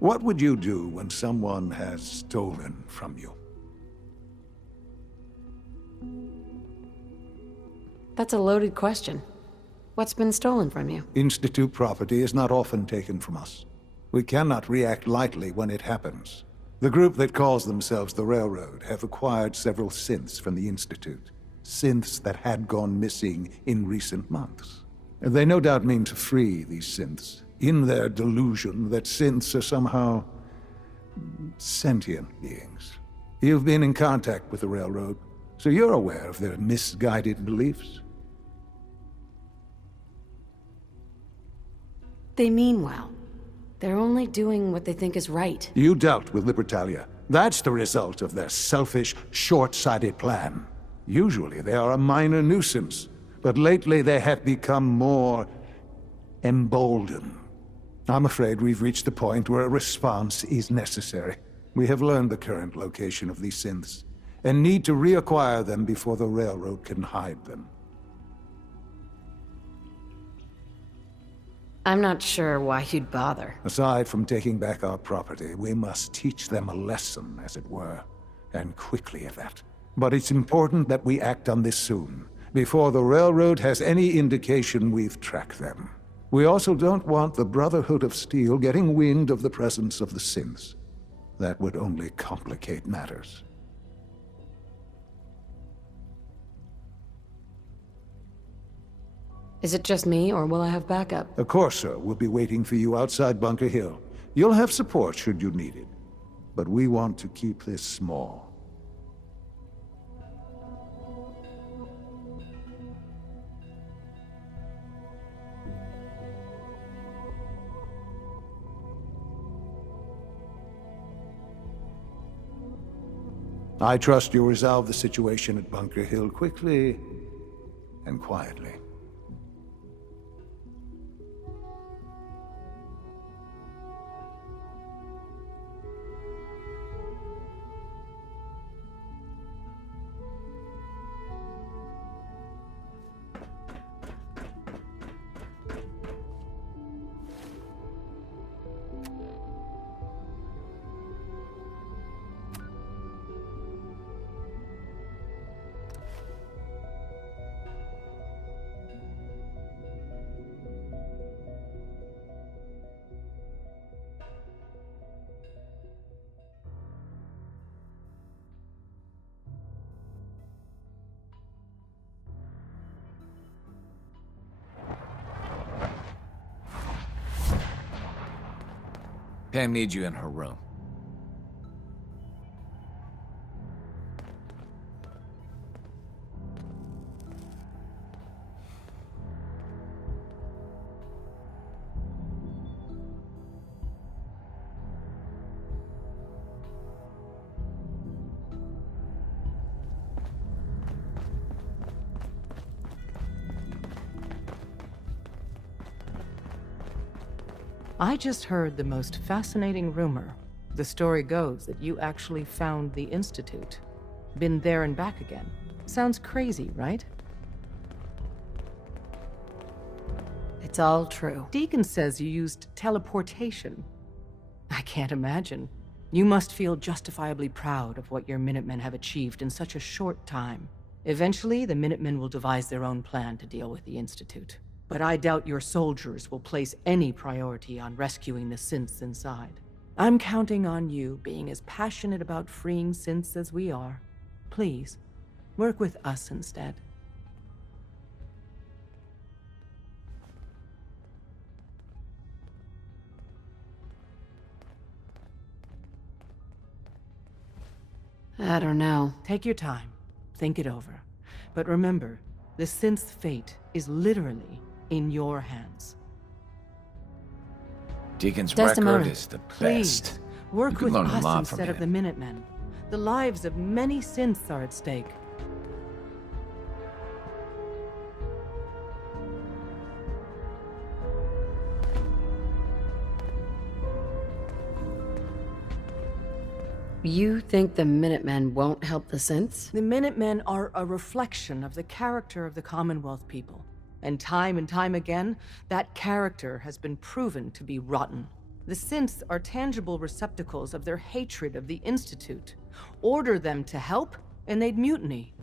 What would you do when someone has stolen from you? That's a loaded question. What's been stolen from you? Institute property is not often taken from us. We cannot react lightly when it happens. The group that calls themselves the Railroad have acquired several synths from the Institute. Synths that had gone missing in recent months. They no doubt mean to free these synths, in their delusion that synths are somehow sentient beings. You've been in contact with the Railroad, so you're aware of their misguided beliefs. They mean well. They're only doing what they think is right. You dealt with Libertalia. That's the result of their selfish, short-sighted plan. Usually they are a minor nuisance, but lately they have become more emboldened. I'm afraid we've reached the point where a response is necessary. We have learned the current location of these synths, and need to reacquire them before the Railroad can hide them. I'm not sure why you'd bother. Aside from taking back our property, we must teach them a lesson, as it were, and quickly at that. But it's important that we act on this soon, before the Railroad has any indication we've tracked them. We also don't want the Brotherhood of Steel getting wind of the presence of the synths. That would only complicate matters. Is it just me, or will I have backup? A Corsair will be waiting for you outside Bunker Hill. You'll have support should you need it. But we want to keep this small. I trust you'll resolve the situation at Bunker Hill quickly and quietly. Pam needs you in her room. I just heard the most fascinating rumor. The story goes that you actually found the Institute. Been there and back again. Sounds crazy, right? It's all true. Deacon says you used teleportation. I can't imagine. You must feel justifiably proud of what your Minutemen have achieved in such a short time. Eventually, the Minutemen will devise their own plan to deal with the Institute. But I doubt your soldiers will place any priority on rescuing the synths inside. I'm counting on you being as passionate about freeing synths as we are. Please, work with us instead. I don't know. Take your time. Think it over. But remember, the synth's fate is literally in your hands. Deacon's Desdemona, record is the Please, best. work You could with learn a us lot from instead of the him. Minutemen. The lives of many synths are at stake. You think the Minutemen won't help the synths? The Minutemen are a reflection of the character of the Commonwealth people. And time again, that character has been proven to be rotten. The synths are tangible receptacles of their hatred of the Institute. Order them to help, and they'd mutiny.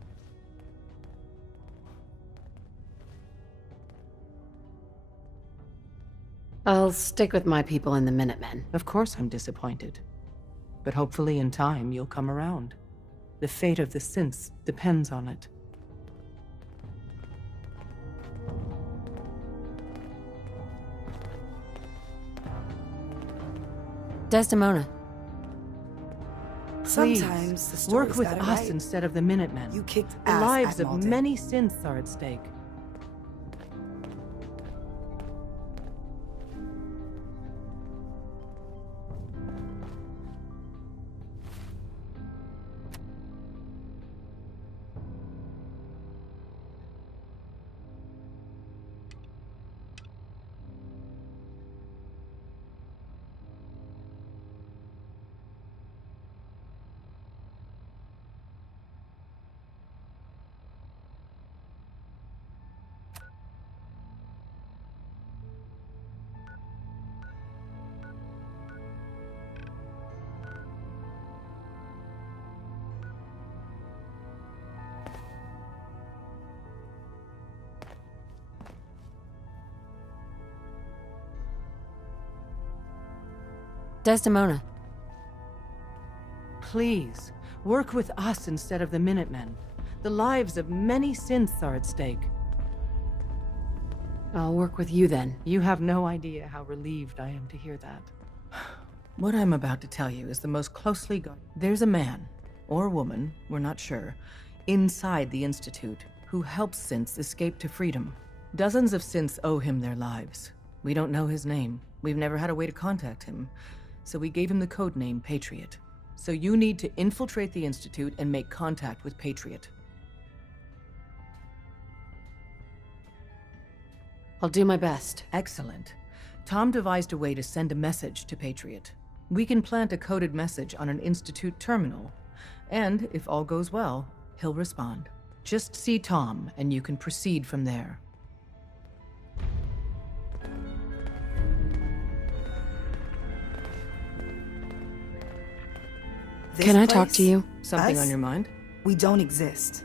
I'll stick with my people in the Minutemen. Of course I'm disappointed. But hopefully in time you'll come around. The fate of the synths depends on it. Desdemona. Please, Sometimes the work story's with got it us right. instead of the Minutemen. You kicked The ass, lives of Admiral many synths are at stake. Desdemona. Please, work with us instead of the Minutemen. The lives of many synths are at stake. I'll work with you then. You have no idea how relieved I am to hear that. What I'm about to tell you is the most closely guarded. There's a man, or woman, we're not sure, inside the Institute who helps synths escape to freedom. Dozens of synths owe him their lives. We don't know his name. We've never had a way to contact him. So we gave him the codename Patriot. So you need to infiltrate the Institute and make contact with Patriot. I'll do my best. Excellent. Tom devised a way to send a message to Patriot. We can plant a coded message on an Institute terminal. And, if all goes well, he'll respond. Just see Tom, and you can proceed from there. This Can I talk place, to you? Something us, on your mind? We don't exist.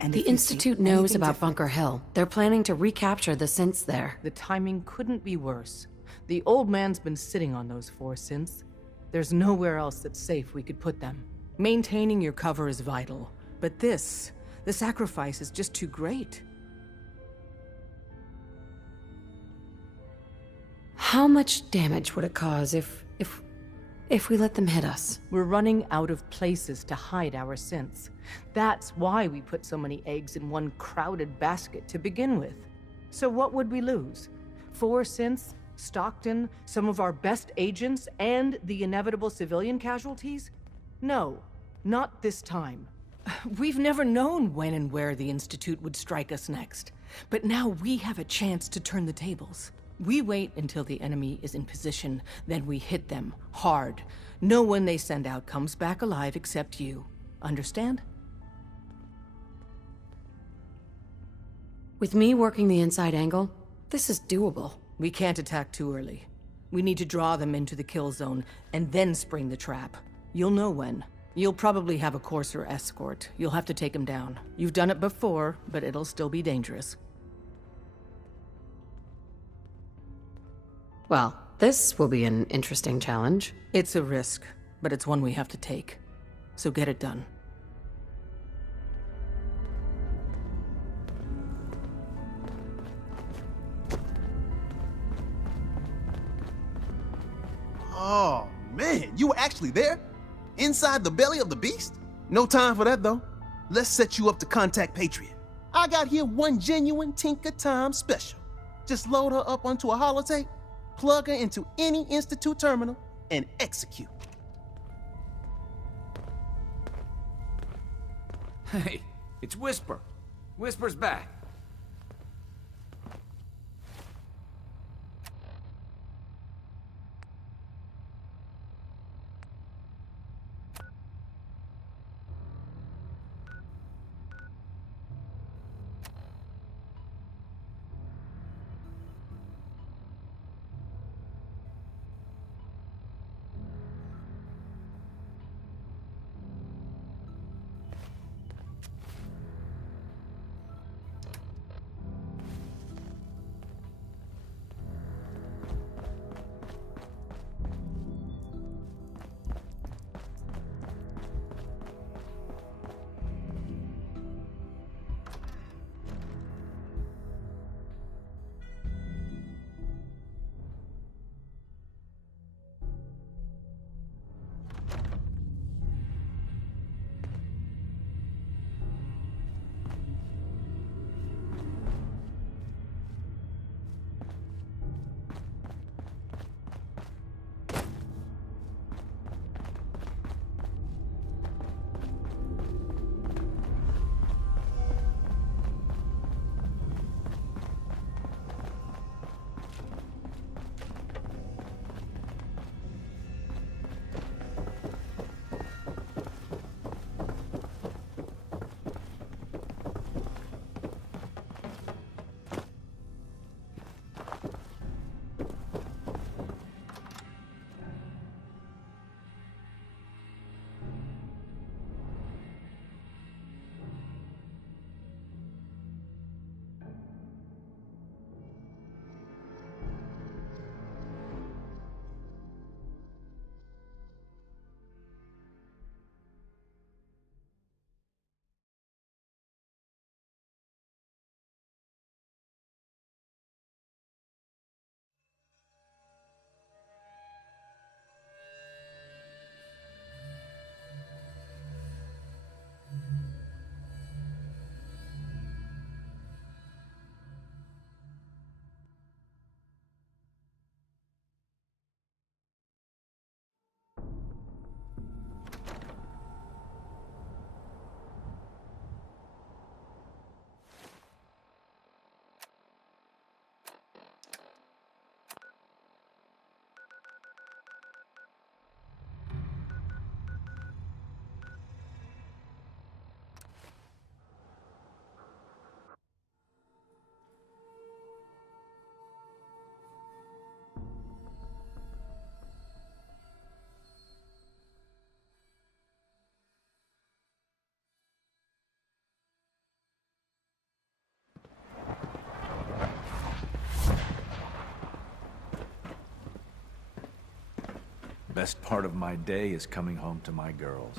And The if you see Institute knows anything about different- Bunker Hill. They're planning to recapture the synths there. The timing couldn't be worse. The old man's been sitting on those 4 synths. There's nowhere else that's safe we could put them. Maintaining your cover is vital. But the sacrifice is just too great. How much damage would it cause if we let them hit us? We're running out of places to hide our synths. That's why we put so many eggs in one crowded basket to begin with. So what would we lose? 4 synths, Stockton, some of our best agents, and the inevitable civilian casualties? No, not this time. We've never known when and where the Institute would strike us next. But now we have a chance to turn the tables. We wait until the enemy is in position, then we hit them hard. No one they send out comes back alive except you. Understand? With me working the inside angle, this is doable. We can't attack too early. We need to draw them into the kill zone, and then spring the trap. You'll know when. You'll probably have a Courser escort. You'll have to take them down. You've done it before, but it'll still be dangerous. Well, this will be an interesting challenge. It's a risk, but it's one we have to take. So get it done. Oh, man, you were actually there? Inside the belly of the beast? No time for that, though. Let's set you up to contact Patriot. I got here one genuine Tinker Time special. Just load her up onto a holotape, plug her into any Institute terminal, and execute. Hey, it's Whisper. Whisper's back. Best part of my day is coming home to my girls.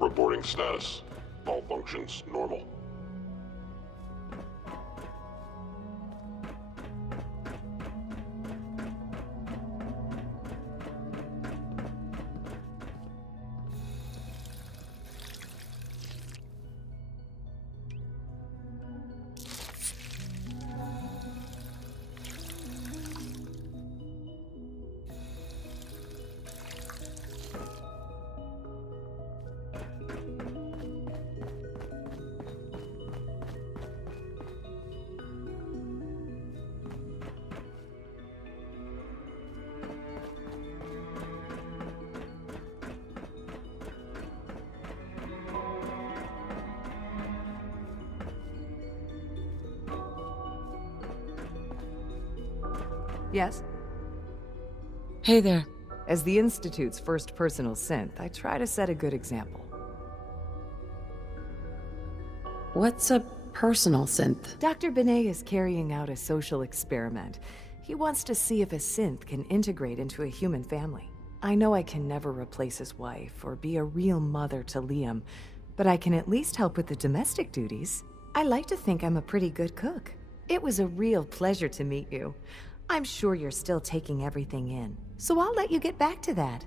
Reporting status. All functions normal. Yes? Hey there. As the Institute's first personal synth, I try to set a good example. What's a personal synth? Dr. Benet is carrying out a social experiment. He wants to see if a synth can integrate into a human family. I know I can never replace his wife or be a real mother to Liam, but I can at least help with the domestic duties. I like to think I'm a pretty good cook. It was a real pleasure to meet you. I'm sure you're still taking everything in, so I'll let you get back to that.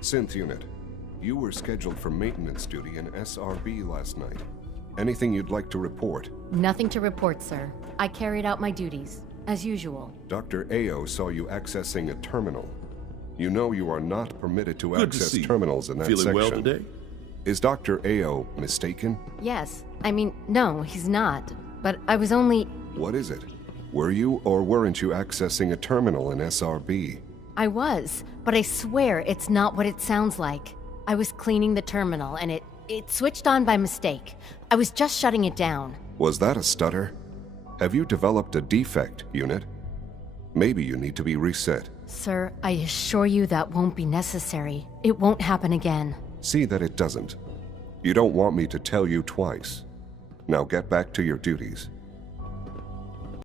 Synth Unit, you were scheduled for maintenance duty in SRB last night. Anything you'd like to report? Nothing to report, sir. I carried out my duties, as usual. Dr. Ao saw you accessing a terminal. You know you are not permitted to Good to access see you. terminals in that Feeling section. well today? Is Dr. Ao mistaken? Yes. I mean, no, he's not. But I was only... What is it? Were you or weren't you accessing a terminal in SRB? I was, but I swear it's not what it sounds like. I was cleaning the terminal and it switched on by mistake. I was just shutting it down. Was that a stutter? Have you developed a defect, Unit? Maybe you need to be reset. Sir, I assure you that won't be necessary. It won't happen again. See that it doesn't. You don't want me to tell you twice. Now get back to your duties.